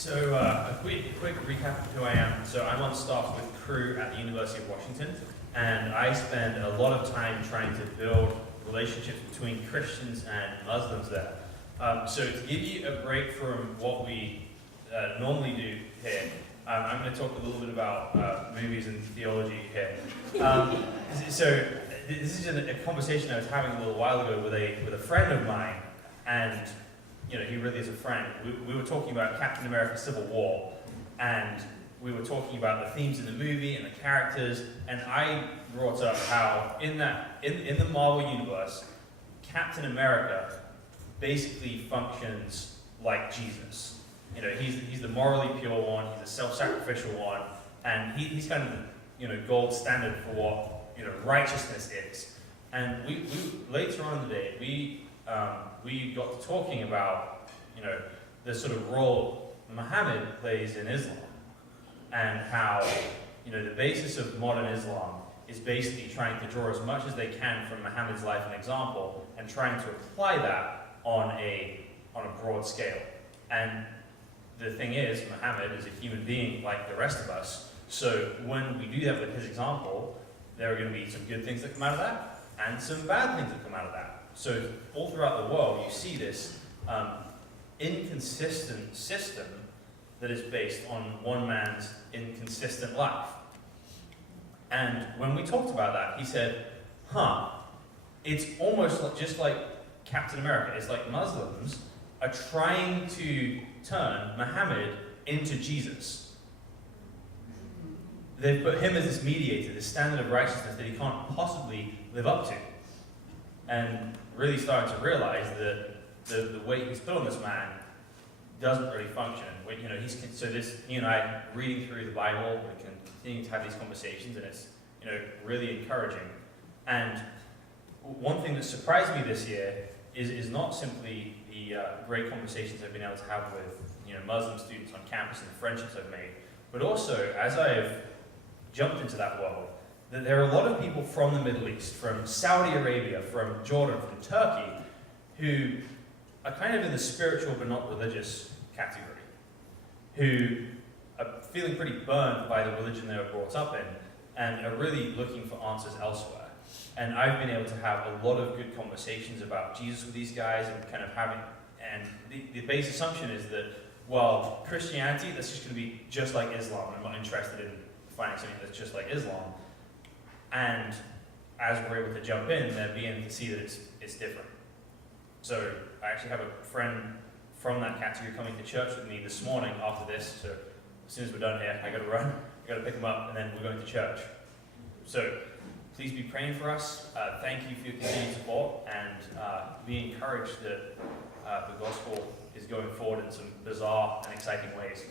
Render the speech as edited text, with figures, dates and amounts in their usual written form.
So a quick recap of who I am. So I'm on staff with CRU at the University of Washington, and I spend a lot of time trying to build relationships between Christians and Muslims there. So to give you a break from what we normally do here, I'm going to talk a little bit about movies and theology here. So this is a conversation I was having a little while ago with a friend of mine, and he really is a friend. We were talking about Captain America: Civil War, and we were talking about the themes in the movie and the characters, and I brought up how in the Marvel universe, Captain America basically functions like Jesus. He's the morally pure one, he's the self-sacrificial one, and he's kind of the gold standard for what righteousness is. And we later on in the day we got to talking about the sort of role Muhammad plays in Islam, and how the basis of modern Islam is basically trying to draw as much as they can from Muhammad's life and example, and trying to apply that on a broad scale. And the thing is, Muhammad is a human being like the rest of us, so when we do that with his example, there are going to be some good things that come out of that, and some bad things that come out of that. So all throughout the world, you see this inconsistent system that is based on one man's inconsistent life. And when we talked about that, he said, it's almost just like Captain America. It's like Muslims are trying to turn Muhammad into Jesus. They've put him as this mediator, this standard of righteousness that he can't possibly live up to. And really starting to realize that the weight he's put on this man doesn't really function. He and I reading through the Bible, we can continue to have these conversations, and it's really encouraging. And one thing that surprised me this year is not simply the great conversations I've been able to have with Muslim students on campus and the friendships I've made, but also as I've jumped into that world, that there are a lot of people from the Middle East, from Saudi Arabia, from Jordan, from Turkey, who are kind of in the spiritual but not religious category, who are feeling pretty burned by the religion they were brought up in, and are really looking for answers elsewhere. And I've been able to have a lot of good conversations about Jesus with these guys, and kind of and the base assumption is that, well, Christianity, that's just going to be just like Islam. I'm not interested in finding something that's just like Islam. And as we're able to jump in, they're beginning to see that it's different. So I actually have a friend from that category coming to church with me this morning after this. So as soon as we're done here, I got to run, I got to pick him up, and then we're going to church. So please be praying for us. Thank you for your continued support, and be encouraged that the gospel is going forward in some bizarre and exciting ways.